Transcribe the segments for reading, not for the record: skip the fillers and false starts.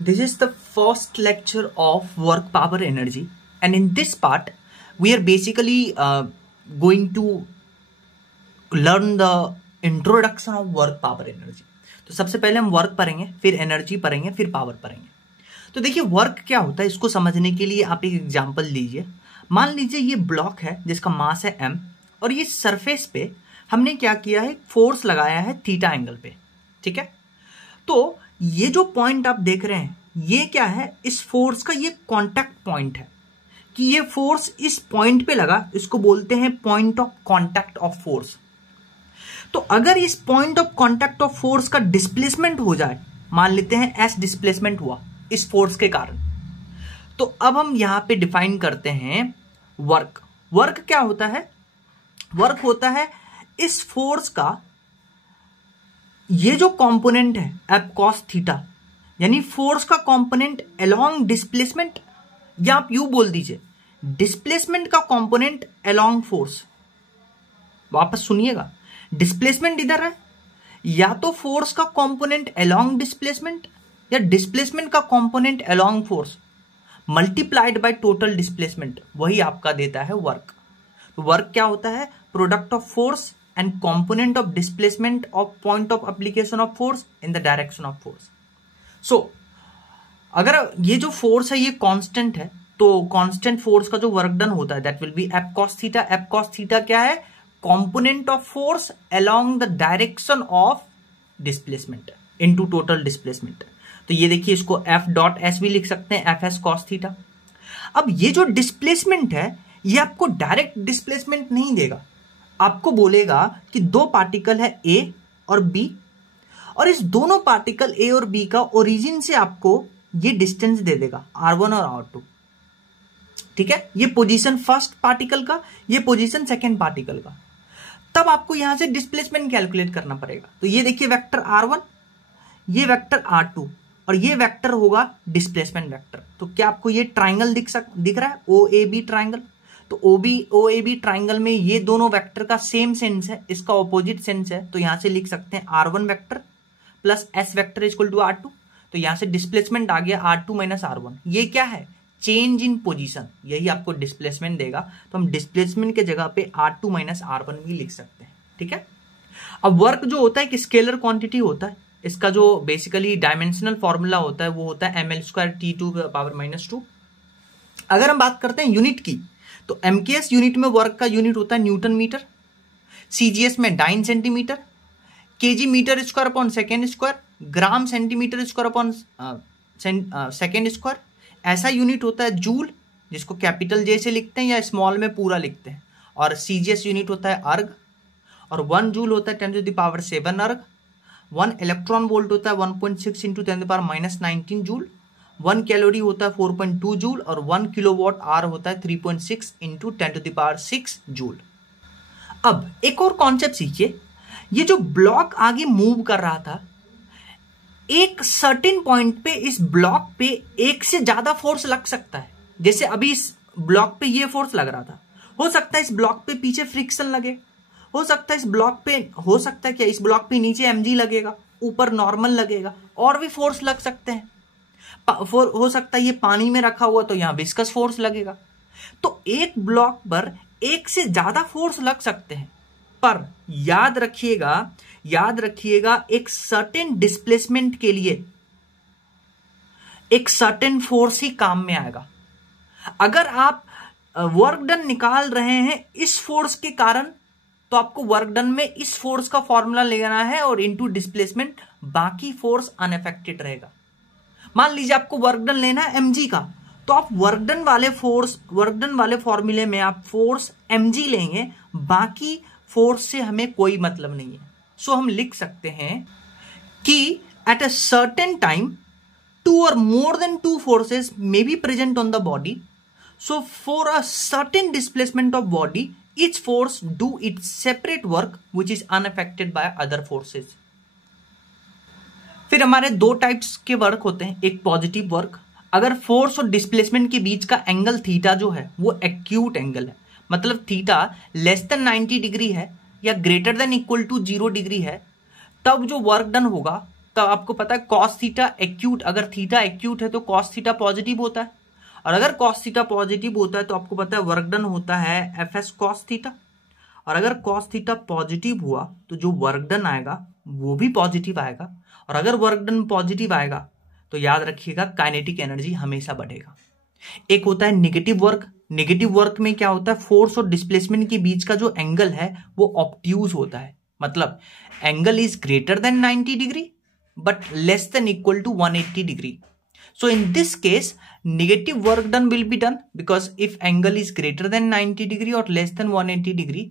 This is the first lecture of work power energy, and in this part we are basically going to learn the introduction of work power energy. तो सबसे पहले हम work पढ़ेंगे, फिर energy पढ़ेंगे, फिर power पढ़ेंगे. तो देखिए वर्क क्या होता है, इसको समझने के लिए आप एक एग्जांपल लीजिए. मान लीजिए ये ब्लॉक है जिसका मास है m, और ये सरफेस पे हमने क्या किया है, फोर्स लगाया है थीटा एंगल पे. ठीक है, तो ये जो पॉइंट आप देख रहे हैं ये क्या है, इस फोर्स का ये कांटेक्ट पॉइंट है कि ये फोर्स इस पॉइंट पे लगा, इसको बोलते हैं point of contact of force. तो अगर इस point of contact of force का डिस्प्लेसमेंट हो जाए, मान लेते हैं एस डिस्प्लेसमेंट हुआ इस फोर्स के कारण, तो अब हम यहां पे डिफाइन करते हैं वर्क. वर्क क्या होता है, वर्क होता है इस फोर्स का ये जो कंपोनेंट है एफ कॉस थीटा, यानी फोर्स का कंपोनेंट अलोंग डिस्प्लेसमेंट, या आप यू बोल दीजिए डिस्प्लेसमेंट का कंपोनेंट अलोंग फोर्स. वापस सुनिएगा, डिस्प्लेसमेंट इधर है, या तो फोर्स का कंपोनेंट अलोंग डिस्प्लेसमेंट या डिस्प्लेसमेंट का component along force multiplied by total displacement, वही आपका देता है वर्क. तो वर्क क्या होता है, product of force and component of displacement of point of application of force in the direction of force. So अगर ये जो फोर्स है ये कांस्टेंट है, तो कांस्टेंट फोर्स का जो वर्क डन होता है that will be F cos theta. F cos theta क्या है, component of force along the direction of displacement into total displacement. तो ये देखिए, इसको एफ डॉट एस भी लिख सकते हैं, एफ एस कॉस थीटा. अब ये जो डिस्प्लेसमेंट है ये आपको डायरेक्ट डिस्प्लेसमेंट नहीं देगा, आपको बोलेगा कि दो पार्टिकल है ए और बी, और इस दोनों पार्टिकल ए और बी का ओरिजिन से आपको ये डिस्टेंस दे देगा R1 और R2. ठीक है, ये पोजीशन फर्स्ट पार्टिकल का, ये पोजीशन सेकेंड पार्टिकल का. तब आपको यहां से डिस्प्लेसमेंट कैलकुलेट करना पड़ेगा. तो ये देखिए वेक्टर R1, ये वेक्टर R2, और ये वेक्टर होगा डिस्प्लेसमेंट वेक्टर. तो क्या आपको ये ट्राइंगल दिख रहा है, OAB ट्राइंगल. तो OAB ट्राइंगल में ये दोनों वेक्टर का सेम सेंस है, इसका ऑपोजिट सेंस है. तो यहां से लिख सकते हैं R1 vector plus S vector equal to R2. तो यहां से डिस्प्लेसमेंट आ गया R2 माइनस R1. ये क्या है, चेंज इन पोजीशन, यही आपको डिस्प्लेसमेंट देगा. तो हम डिस्प्लेसमेंट के जगह पे R2 माइनस R1 भी लिख सकते हैं. ठीक है, अब वर्क जो होता है एक स्केलर क्वांटिटी होता है, इसका जो बेसिकली डायमेंशनल फॉर्मूला होता है वो होता है ml² T2⁻². अगर हम बात करते हैं यूनिट की, तो MKS यूनिट में वर्क का यूनिट होता है न्यूटन मीटर, CGS में dyne centimetre, kg metre square upon second square, gram centimetre square upon second square. ऐसा यूनिट होता है जूल, जिसको कैपिटल J से लिखते हैं या स्मॉल में पूरा लिखते हैं. और CGS यूनिट होता है अर्ग, और 1 जूल होता है 10⁻7 अर्ग. 1 इलेक्ट्रॉन वोल्ट होता है 1.6 इंटू 10⁻19 जूल. 1 कैलोरी होता है 4.2 जूल, और 1 किलोवाट आवर होता है 3.6 इंटू 10⁻6 जूल. अब एक और कॉन्सेप्ट सीखिए, ये जो ब्लॉक आगे मूव कर रहा था, एक सर्टेन पॉइंट पे इस ब्लॉक पे एक से ज्यादा फोर्स लग सकता है. जैसे अभी इस ब्लॉक पे ये फोर्स लग रहा था, हो सकता है इस ब्लॉक पे पीछे फ्रिक्शन लगे, हो सकता है इस ब्लॉक पे, हो सकता है क्या इस ब्लॉक पे नीचे mg लगेगा, ऊपर नॉर्मल लगेगा, और भी फोर्स लग सकते हैं. हो सकता है ये पानी में रखा हुआ तो यहां विस्कस फोर्स लगेगा. तो एक ब्लॉक पर एक से ज्यादा फोर्स लग सकते हैं, पर याद रखिएगा एक सर्टेन डिस्प्लेसमेंट के लिए एक सर्टेन फोर्स ही काम में आएगा. अगर आप वर्क डन निकाल रहे हैं इस फोर्स के कारण, तो आपको वर्क डन में इस फोर्स का फॉर्मूला लेना है और इनटू डिस्प्लेसमेंट, बाकी फोर्स अनअफेक्टेड रहेगा. मान लीजिए आपको वर्क डन लेना है mg का, तो आप वर्क डन वाले फॉर्मूले में आप फोर्स mg लेंगे, बाकी फोर्स से हमें कोई मतलब नहीं है. सो हम लिख सकते हैं कि at a certain time 2 or more than 2 forces may be present on the body. So for a certain displacement of body, each force do its separate work which is unaffected by other forces. फिर हमारे दो types के work होते हैं, एक positive work. अगर force और displacement के बीच का एंगल थीटा जो है वो एक्यूट एंगल है, मतलब थीटा लेस देन 90 डिग्री है या greater than equal to 0 degree है, तब जो वर्क डन होगा तो आपको पता है cos थीटा एक्यूट, अगर थीटा एक्यूट है तो cos थीटा पॉजिटिव होता है, और अगर cos थीटा पॉजिटिव होता है तो आपको पता है वर्क डन होता है एफ cos थीटा, और अगर cos थीटा पॉजिटिव हुआ तो जो वर्क डन आएगा वो भी पॉजिटिव आएगा, और अगर वर्क डन पॉजिटिव आएगा तो याद रखिएगा काइनेटिक एनर्जी हमेशा बढ़ेगा। एक होता है नेगेटिव वर्क। नेगेटिव वर्क में क्या होता है, फोर्स और डिस्प्लेसमेंट के बीच का जो एंगल है वो ऑब्ट्यूज होता है, मतलब angle is greater than 90 degree but less than equal to 180 degree. So in this case, negative work done will be done because if angle is greater than 90 degree or less than 180 degree,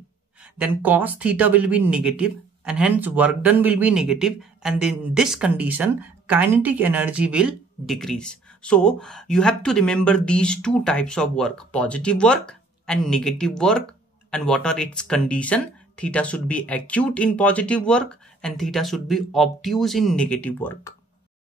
then cos theta will be negative and hence work done will be negative, and in this condition kinetic energy will decrease. So you have to remember these two types of work, positive work and negative work, and what are its condition. Theta should be acute in positive work and theta should be obtuse in negative work.